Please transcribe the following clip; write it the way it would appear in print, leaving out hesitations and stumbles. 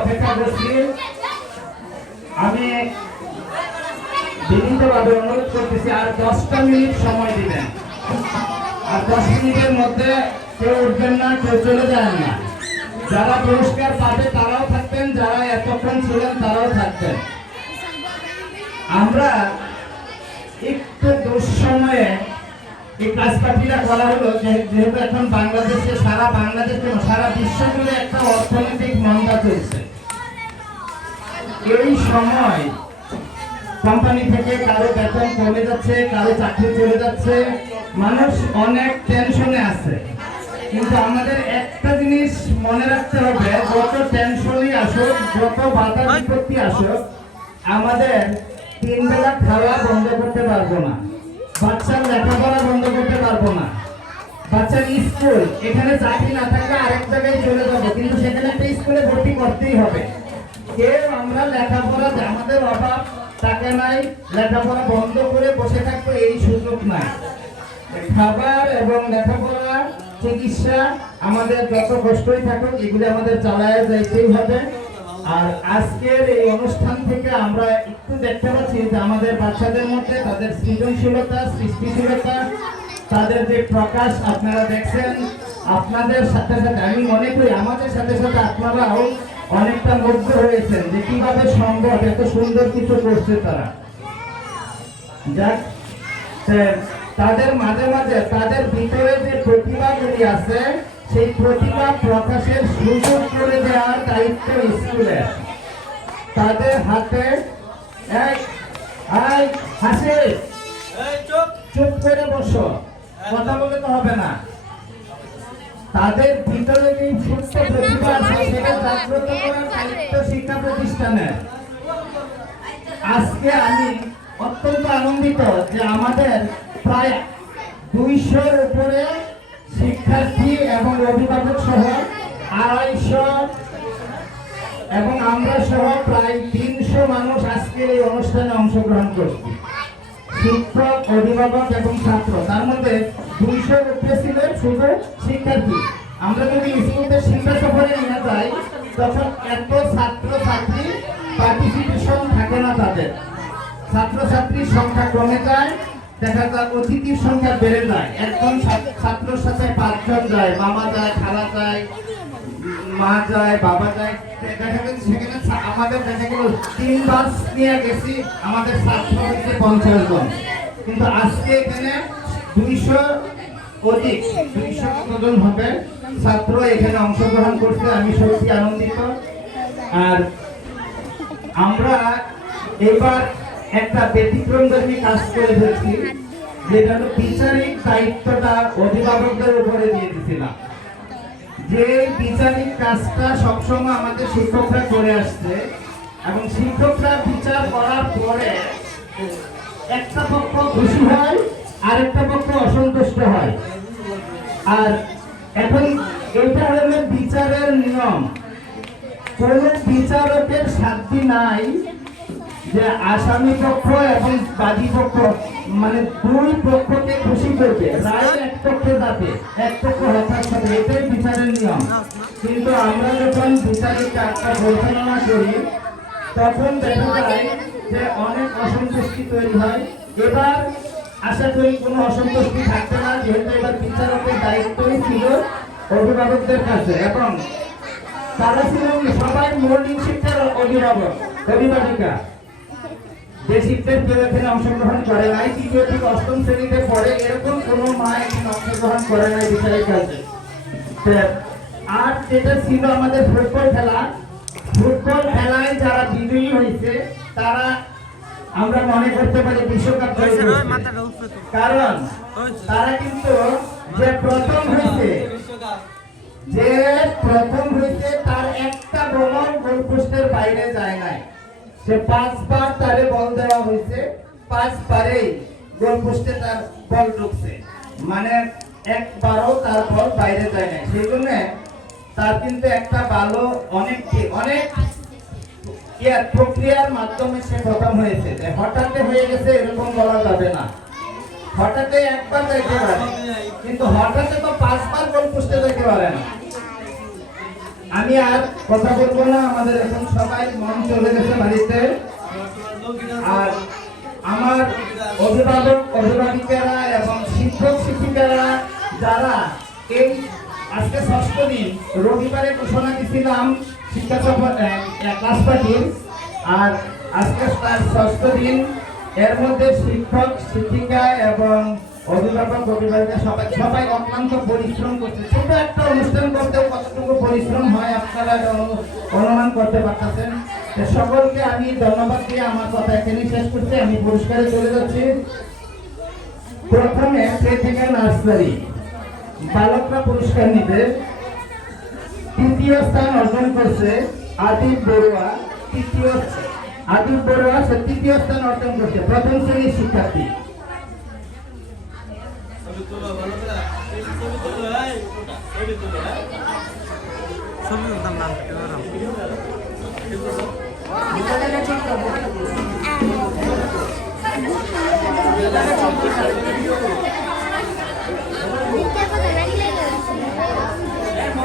অপেক্ষা করছি। আমি বিনীতভাবে অনুরোধ করতেছি আর 10টা মিনিট সময় দিবেন। আর 10 মিনিটের মধ্যে কেউ উঠবেন না, কেউ চলে যান না। যারা পুরস্কার পাবে তারাও থাকবেন, যারা এতক্ষণ ছিলেন তারাও থাকবেন। আমরা একটু দুঃসময়ে এই কাজপাটিটা করা হলো, যেহেতু এখন বাংলাদেশে সারা বিশ্ব জুড়ে একটা অর্থনৈতিক মন্দা চলছে। এই সময় কোম্পানি থেকে কারো বেতন কমে যাচ্ছে, কারো চাকরি চলে যাচ্ছে, মানুষ অনেক টেনশনে আছে। কিন্তু আমাদের একটা জিনিস মনে রাখতে হবে, যত টেনশনই আসুক, যত বাধা বিপত্তি আসুক, আমাদের 3 বেলা খাওয়া বন্ধ করতে পারবো না, বাচ্চার লেখাপড়া বন্ধ করতে পারবো না, বাচ্চার স্কুল এখানে চাকরি না থাকলে আরেক জায়গায় চলে যাবো, কিন্তু সেখানে একটা স্কুলে ভর্তি করতেই হবে। কেউ আমরা লেখাপড়া, আমাদের অভাব টাকা নাই, লেখাপড়া বন্ধ করে বসে থাকবো এই সুযোগ নাই। খাবার এবং লেখাপড়া, চিকিৎসা, আমাদের যত কষ্টই থাকুক এগুলি আমাদের চালায় যাইতেই হবে। আর আজকের এই অনুষ্ঠান থেকে আমরা একটু দেখতে পাচ্ছি যে আমাদের বাচ্চাদের মধ্যে তাদের সৃজনশীলতা, সৃষ্টিশীলতা, তাদের যে প্রকাশ আপনারা দেখছেন। আপনাদের সাথে সাথে আমি মনে করি আমাদের সাথে সাথে আপনারাও অনেকটা মুগ্ধ হয়েছেন যে কিভাবে সম্ভব এত সুন্দর কিছু করছে তারা। যাক, তাদের মাঝে মাঝে তাদের ভিতরে যে প্রতিভাগুলি আছে সেই প্রতিভা প্রকাশের সুযোগ করে দেওয়ার দায়িত্ব স্কুলের। তাদের হাতে হাসে, চুপ করে বসো, কথা বলতে তো হবে না। তাদের ভিতরে যে সুস্থ প্রতিভা আছে সেটা জাগ্রত করার দায়িত্ব শিক্ষা প্রতিষ্ঠানের। আজকে আমি অত্যন্ত আনন্দিত যে আমাদের প্রায় 200-র উপরে শিক্ষার্থী এবং অভিভাবক সহ 250 এবং আমরা সহ প্রায় 300 মানুষ আজকের এই অনুষ্ঠানে অংশগ্রহণ করছি। শিক্ষক, অভিভাবক এবং ছাত্র, তার মধ্যে 200-র উপরে ছিল শুধু শিক্ষার্থী। আমরা যদি স্কুলের শিক্ষা সফরে নিয়ে যাই তখন এত ছাত্রছাত্রী পার্টিসিপেশন থাকে না, তাদের ছাত্রছাত্রীর সংখ্যা কমে যায়, দেখা যায় অতিথির সংখ্যা বেড়ে যায়। একজন ছাত্রের সাথে 5 জন যায়, মামা যায়, খালা যায়, মা যায়, বাবা যায়। দেখা যাচ্ছে সেখানে আমাদের দেখা গেল 3 বাস নিয়ে গেছি, আমাদের ছাত্র হচ্ছে 50 জন, কিন্তু আজকে এখানে 200 অধিক 200 জন হবে ছাত্র এখানে অংশগ্রহণ করছে। আমি সত্যি আনন্দিত। আর আমরা এবার একটা ব্যতিক্রমধর্মী কাজ করে ফেলছি, যেটা হলো বিচারিক দায়িত্বটা অভিভাবকদের উপরে দিয়ে দিয়েছিলাম। যে বিচারিক কাজটা সবসময় আমাদের শিক্ষকরা করে আসছে এবং শিক্ষকরা বিচার করার পরে একটা পক্ষ খুশি হয়, আরেকটা পক্ষ অসন্তুষ্ট হয়। আর এখন এটা হলো বিচারের নিয়ম। কোন বিচারকের সাধ্য নাই যে আসামি পক্ষ এবং বাদী পক্ষ মানে 2 পক্ষকে খুশি করবে, রায় এক পক্ষে যাবে, এক পক্ষ হতাশ হবে, এটাই বিচারের নিয়ম। কিন্তু আমরা যখন বিচারিক কাজটা পরিচালনা করি তখন দেখা যায় যে অনেক অসন্তুষ্টি তৈরি হয়। এবার আশা করি কোনো অসন্তুষ্টি থাকবে না, যেহেতু এবার বিচারকের দায়িত্বই ছিল অভিভাবকদের কাছে এবং তারা ছিলেন সবাই মৌলিক শিক্ষার অভিভাবক, অভিভাবিকা। যে শিক্ষক কেউ এখানে অংশগ্রহণ করে নাই, 3য় থেকে 8ম শ্রেণীতে পড়ে এরকম কোনো মা এখানে অংশগ্রহণ করে নাই বিচারিক কাজে। আর যেটা ছিল আমাদের ফুটবল খেলা, ফুটবল খেলায় যারা বিজয়ী হয়েছে তারা আমরা মনে করতে পারি বিশ্বকাপ জয় করেছে, কারণ তারা কিন্তু যে প্রথম হয়েছে তার একটা বল গোলপোস্টের বাইরে যায় নাই। সে 5 বার তারে বল দেওয়া হয়েছে, 5 বারেই গোলপোস্টে তার বল ঢুকছে, মানে একবারও তার বল বাইরে যায় নাই। সেই জন্য তার কিন্তু একটা ভালো অনেক প্রক্রিয়ার মাধ্যমে সে প্রথম হয়েছে। হঠাৎ হয়ে গেছে এরকম বলা যাবে না, হঠাৎ একবার যাইতে পারে, কিন্তু হঠাৎ তো 5 বার গোলপোস্টে যাইতে পারে না। আমি আর কথা বলবো না, আমাদের এখন সবাই মন চলে গেছে বাড়িতে। আর আমার অভিভাবক অভিভাবিকারা এবং শিক্ষক শিক্ষিকারা যারা এই আজকে ষষ্ঠ দিন রবিবারে ঘোষণা দিয়েছিলাম শিক্ষা সফর ক্লাস পার্টির, আর আজকে তার ষষ্ঠ দিন। এর মধ্যে শিক্ষক শিক্ষিকা এবং অভিভাবক অভিভাবিকা সবাই সবাই অক্লান্ত পরিশ্রম করছে। ছোট একটা অনুষ্ঠান করতেও কতটুকু পরিশ্রম হয় আপনারা অনুমান করতে পারতেছেন। সকলকে আমি ধন্যবাদ দিয়ে আমার কথা এখানে শেষ করছি। আমি পুরস্কারে চলে যাচ্ছি। প্রথমে প্লে থেকে নার্সারি বালকরা পুরস্কার নিবে। তৃতীয় স্থান অর্জন করছে আদিব বড়ুয়া। সে তৃতীয় স্থান অর্জন করছে, প্রথম শ্রেণীর শিক্ষার্থী। ছবি